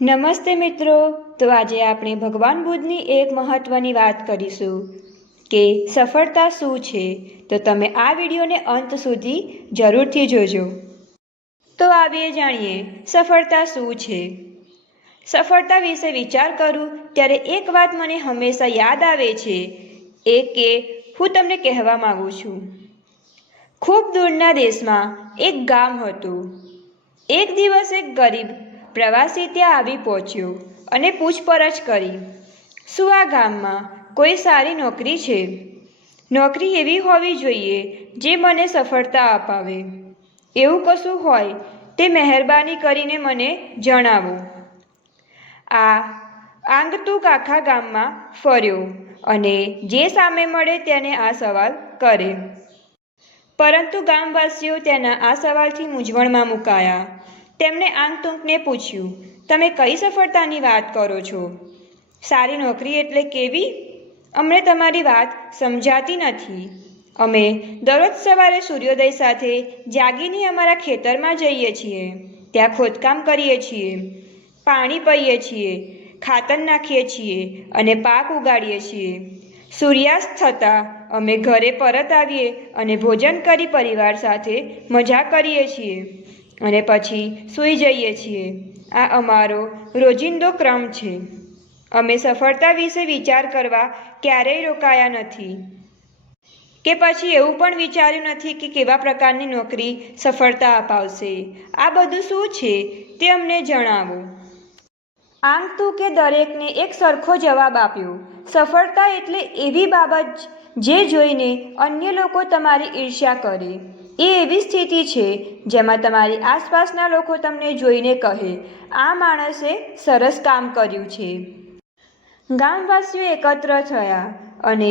નમસ્તે મિત્રો, તો આજે આપણે ભગવાન બુદ્ધની એક મહત્વની વાત કરીશું કે સફળતા શું છે। તો તમે આ વિડીયોને અંત સુધી જરૂરથી જોજો। તો આવીએ જાણીએ સફળતા શું છે। સફળતા વિશે વિચાર કરું ત્યારે એક વાત મને હંમેશા યાદ આવે છે એ કે હું તમને કહેવા માંગુ છું। ખૂબ દૂરના દેશમાં એક ગામ હતું। એક દિવસ એક ગરીબ પ્રવાસી ત્યાં આવી પહોંચ્યો અને પૂછપરછ કરી, શું આ ગામમાં કોઈ સારી નોકરી છે? નોકરી એવી હોવી જોઈએ જે મને સફળતા અપાવે। એવું કશું હોય તે મહેરબાની કરીને મને જણાવો। આ આગંતુક આખા ગામમાં ફર્યો અને જે સામે મળે તેને આ સવાલ કરે, પરંતુ ગામવાસીઓ તેના આ સવાલથી મૂંઝવણમાં મુકાયા। તેમણે આગંતુકને પૂછ્યું, તમે કઈ સફળતાની વાત કરો છો? સારી નોકરી એટલે કેવી? અમને તમારી વાત સમજાતી નથી। અમે દરરોજ સવારે સૂર્યોદય સાથે જાગીને અમારા ખેતરમાં જઈએ છીએ, ત્યાં ખોદકામ કરીએ છીએ, પાણી પીએ છીએ, ખાતર નાખીએ છીએ અને પાક ઉગાડીએ છીએ। સૂર્યાસ્ત થતાં અમે ઘરે પરત આવીએ અને ભોજન કરી પરિવાર સાથે મજા કરીએ છીએ અને પછી સૂઈ જઈએ છીએ। આ અમારો રોજિંદો ક્રમ છે। અમે સફળતા વિશે વિચાર કરવા ક્યારેય રોકાયા નથી કે પછી એવું પણ વિચાર્યું નથી કે કેવા પ્રકારની નોકરી સફળતા અપાવશે। આ બધું શું છે તે અમને જણાવો। આગંતુકે દરેકને એક સરખો જવાબ આપ્યો, સફળતા એટલે એવી બાબત જે જોઈને અન્ય લોકો તમારી ઈર્ષ્યા કરે। એ એવી સ્થિતિ છે જેમાં તમારી આસપાસના લોકો તમને જોઈને કહે, આ માણસે સરસ કામ કર્યું છે। ગામવાસીઓ એકત્ર થયા અને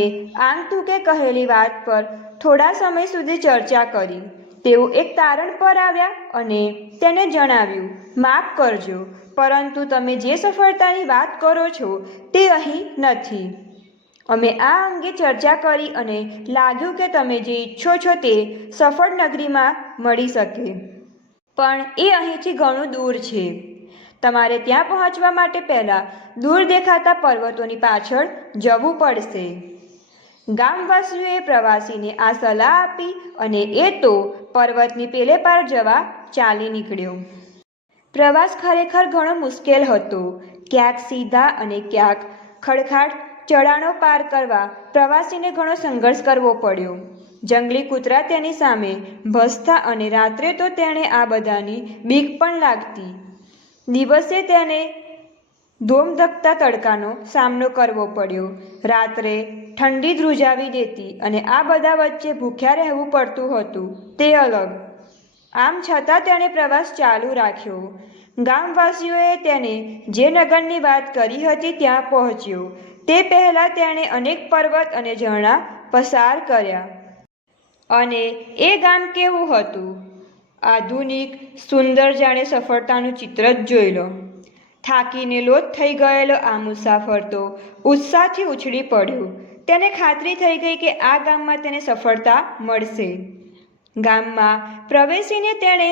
આગંતુકે કહેલી વાત પર થોડા સમય સુધી ચર્ચા કરી। તેઓ એક તારણ પર આવ્યા અને તેને જણાવ્યું, માફ કરજો, પરંતુ તમે જે સફળતાની વાત કરો છો તે અહીં નથી। અમે આ અંગે ચર્ચા કરી અને લાગ્યું કે તમે જે ઈચ્છો છો તે સફળ નગરીમાં મળી શકે, પણ એ અહીંથી ઘણું દૂર છે। તમારે ત્યાં પહોંચવા માટે પહેલાં દૂર દેખાતા પર્વતોની પાછળ જવું પડશે। ગામવાસીઓએ પ્રવાસીને આ સલાહ આપી અને એ તો પર્વતની પેલે પાર જવા ચાલી નીકળ્યો। પ્રવાસ ખરેખર ઘણો મુશ્કેલ હતો। ક્યાંક સીધા અને ક્યાંક ખડખાડ ચઢાણો પાર કરવા પ્રવાસીને ઘણો સંઘર્ષ કરવો પડ્યો। જંગલી કૂતરા તેની સામે ભસતા અને રાત્રે તો તેણે આ બધાની બીક પણ લાગતી। દિવસે તેને ધોમધખતા તડકાનો સામનો કરવો પડ્યો, રાત્રે ઠંડી ધ્રુજાવી દેતી અને આ બધા વચ્ચે ભૂખ્યા રહેવું પડતું હતું તે અલગ। આમ છતાં તેણે પ્રવાસ ચાલુ રાખ્યો। ગામવાસીઓએ તેને જે નગરની વાત કરી હતી ત્યાં પહોંચ્યો તે પહેલાં તેણે અનેક પર્વત અને ઝરણા પસાર કર્યા। અને એ ગામ કેવું હતું? આધુનિક, સુંદર, જાણે સફળતાનું ચિત્ર જ જોઈ લો। થાકીને લોથ થઈ ગયેલો આ મુસાફર તો ઉત્સાહથી ઉછળી પડ્યો। તેને ખાતરી થઈ ગઈ કે આ ગામમાં તેને સફળતા મળશે। ગામમાં પ્રવેશીને તેણે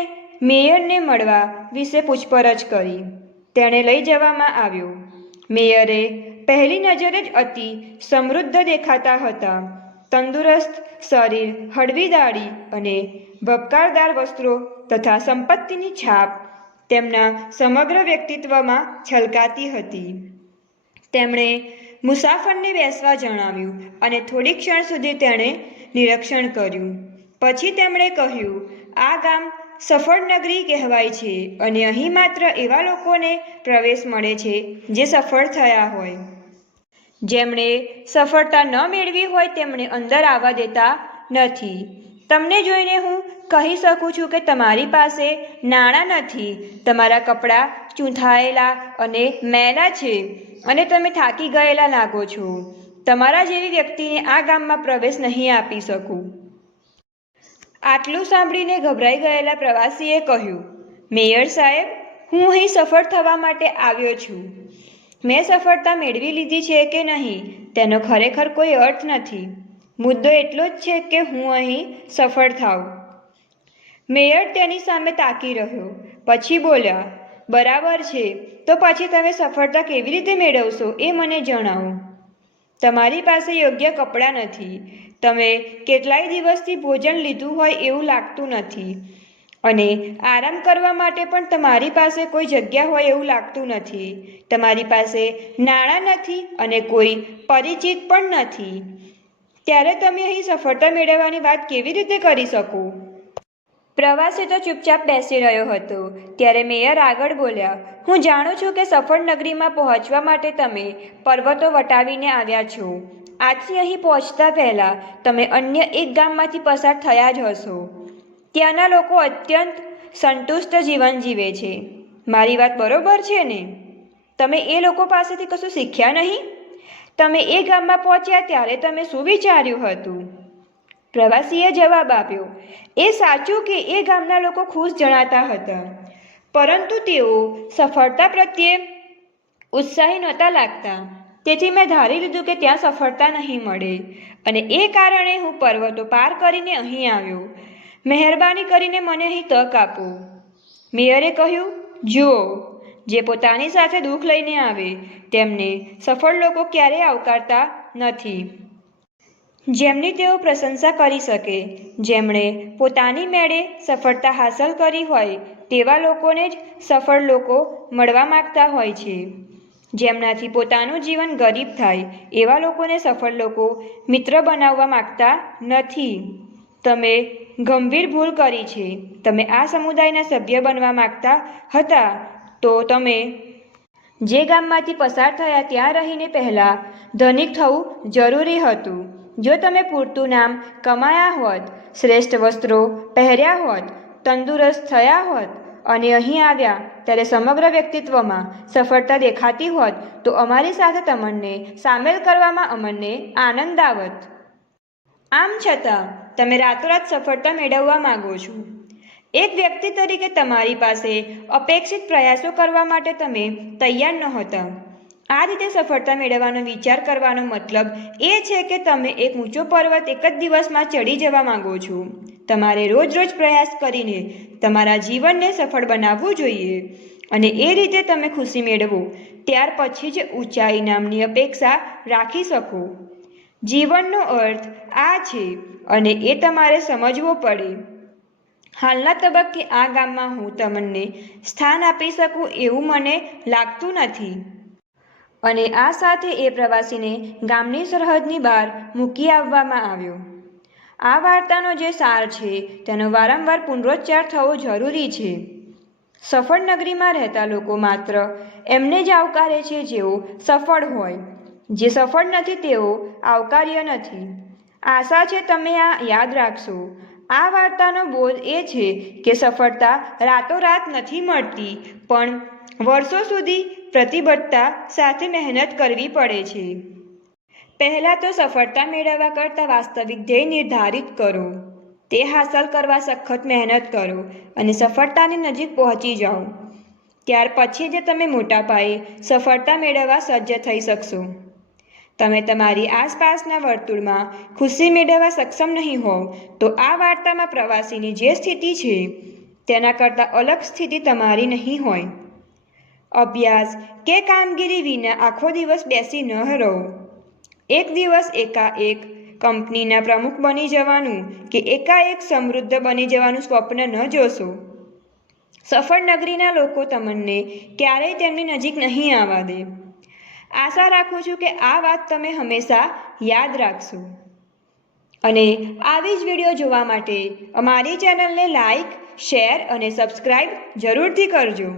મેયરને મળવા વિશે પૂછપરછ કરી। તેણે લઈ જવામાં આવ્યો। મેયરે પહેલી નજરે જ અતિ સમૃદ્ધ દેખાતા હતા। તંદુરસ્ત શરીર, હળવી દાઢી અને ભપકારદાર વસ્ત્રો તથા સંપત્તિની છાપ તેમના સમગ્ર વ્યક્તિત્વમાં છલકાતી હતી। તેમણે મુસાફરને બેસવા જણાવ્યું અને થોડી ક્ષણ સુધી તેણે નિરીક્ષણ કર્યું। પછી તેમણે કહ્યું, આ ગામ સફળ નગરી કહેવાય છે અને અહીં માત્ર એવા લોકોને પ્રવેશ મળે છે જે સફળ થયા હોય। જેમણે સફળતા ન મેળવી હોય તેમને અંદર આવવા દેતા નથી। તમને જોઈને હું કહી શકું છું કે તમારી પાસે નાણાં નથી, તમારા કપડાં ચૂંથાયેલા અને મેલા છે અને તમે થાકી ગયેલા લાગો છો। તમારા જેવી વ્યક્તિને આ ગામમાં પ્રવેશ નહીં આપી શકું। આટલું સાંભળીને ગભરાઈ ગયેલા પ્રવાસીએ કહ્યું, મેયર સાહેબ, હું અહીં સફળ થવા માટે આવ્યો છું। મેં સફળતા મેળવી લીધી છે કે નહીં તેનો ખરેખર કોઈ અર્થ નથી। મુદ્દો એટલો જ છે કે હું અહીં સફળ થાઉં। મેયર તેની સામે તાકી રહ્યો, પછી બોલ્યા, બરાબર છે, તો પછી તમે સફળતા કેવી રીતે મેળવશો એ મને જણાવો. તમારી પાસે યોગ્ય કપડાં નથી, તમે કેટલાય દિવસથી ભોજન લીધું હોય એવું લાગતું નથી, અને આરામ કરવા માટે પણ તમારી પાસે કોઈ જગ્યા હોય એવું લાગતું નથી. તમારી પાસે નાણાં નથી અને કોઈ પરિચિત પણ નથી. ત્યારે તમે અહીં સફળતા મેળવવાની વાત કેવી રીતે કરી શકો? પ્રવાસી તો ચૂપચાપ બેસી રહ્યો હતો. ત્યારે મેયર આગળ બોલ્યા, હું જાણું છું કે સફળ નગરીમાં પહોંચવા માટે તમે પર્વતો વટાવીને આવ્યા છો. આજથી અહીં પહોંચતા પહેલાં તમે અન્ય એક ગામમાંથી પસાર થયા જ હશો. ત્યાંના લોકો અત્યંત સંતુષ્ટ જીવન જીવે છે. મારી વાત બરોબર છે ને? તમે એ લોકો પાસેથી કશું શીખ્યા નહીં? તમે એ ગામમાં પહોંચ્યા ત્યારે તમે શું વિચાર્યું હતું? પ્રવાસીએ જવાબ આપ્યો, એ સાચું કે એ ગામના લોકો ખુશ જણાતા હતા, પરંતુ તેઓ સફળતા પ્રત્યે ઉત્સાહી નહોતા લાગતા. તેથી મેં ધારી લીધું કે ત્યાં સફળતા નહીં મળે, અને એ કારણે હું પર્વતો પાર કરીને અહીં આવ્યો. મહેરબાની કરીને મને અહીં તક આપો. મેયરે કહ્યું, જુઓ, જે પોતાની સાથે દુઃખ લઈને આવે તેમને સફળ લોકો ક્યારેય આવકારતા નથી. જેમની તેઓ પ્રશંસા કરી શકે, જેમણે પોતાની મેળે સફળતા હાંસલ કરી હોય તેવા લોકોને જ સફળ લોકો મળવા માગતા હોય છે. જેમનાથી પોતાનું જીવન ગરીબ થાય એવા લોકોને સફળ લોકો મિત્ર બનાવવા માગતા નથી. તમે ગંભીર ભૂલ કરી છે. તમે આ સમુદાયના સભ્ય બનવા માગતા હતા તો તમે જે ગામમાંથી પસાર થયા ત્યાં રહીને પહેલાં ધનિક થવું જરૂરી હતું. જો તમે પૂરતું નામ કમાયા હોત, શ્રેષ્ઠ વસ્ત્રો પહેર્યા હોત, તંદુરસ્ત થયા હોત અને અહીં આવ્યા ત્યારે સમગ્ર વ્યક્તિત્વમાં સફળતા દેખાતી હોત તો અમારી સાથે તમને સામેલ કરવામાં અમને આનંદ આવત. આમ છતાં તમે રાતોરાત સફળતા મેળવવા માંગો છો. એક વ્યક્તિ તરીકે તમારી પાસે અપેક્ષિત પ્રયાસો કરવા માટે તમે તૈયાર નહોતા. આ રીતે સફળતા મેળવવાનો વિચાર કરવાનો મતલબ એ છે કે તમે એક ઊંચો પર્વત એક જ દિવસમાં ચડી જવા માંગો છો. તમારે રોજ રોજ પ્રયાસ કરીને તમારા જીવનને સફળ બનાવવું જોઈએ, અને એ રીતે તમે ખુશી મેળવો ત્યાર પછી જ ઊંચાઈ નામની અપેક્ષા રાખી શકો. જીવનનો અર્થ આ છે, અને એ તમારે સમજવો પડે. હાલના તબક્કે આ ગામમાં હું તમને સ્થાન આપી શકું એવું મને લાગતું નથી. અને આ સાથે એ પ્રવાસીને ગામની સરહદની બહાર મૂકી આવવામાં આવ્યો. આ વાર્તાનો જે સાર છે તેનો વારંવાર પુનરોચ્ચાર થવો જરૂરી છે. સફળ નગરીમાં રહેતા લોકો માત્ર એમને જ આવકારે છે જેઓ સફળ હોય. જે સફળ નથી તેઓ આવકાર્ય નથી. આશા છે તમે આ યાદ રાખશો. આ વાર્તાનો બોધ એ છે કે સફળતા રાતોરાત નથી મળતી, પણ વર્ષો સુધી પ્રતિબદ્ધતા સાથે મહેનત કરવી પડે છે. પહેલાં તો સફળતા મેળવવા કરતાં વાસ્તવિક ધ્યેય નિર્ધારિત કરો. તે હાંસલ કરવા સખત મહેનત કરો અને સફળતાની નજીક પહોંચી જાઓ. ત્યાર પછી જ તમે મોટા પાયે સફળતા મેળવવા સજ્જ થઈ શકશો. તમે તમારી આસપાસના વર્તુળમાં ખુશી મેળવવા સક્ષમ નહીં હોવ તો આ વાર્તામાં પ્રવાસીની જે સ્થિતિ છે તેના કરતાં અલગ સ્થિતિ તમારી નહીં હોય. અભ્યાસ કે કામગીરી વિના આખો દિવસ બેસી ન રહો. એક દિવસ એકાએક કંપનીના પ્રમુખ બની જવાનું કે એકાએક સમૃદ્ધ બની જવાનું સ્વપ્ન ન જોશો. સફળ નગરીના લોકો તમને ક્યારેય તેમની નજીક નહીં આવવા દે. આશા રાખું છું કે આ વાત તમે હંમેશા યાદ રાખશો. અને આવી જ વિડીયો જોવા માટે અમારી ચેનલને લાઈક, શેર અને સબસ્ક્રાઈબ જરૂરથી કરજો.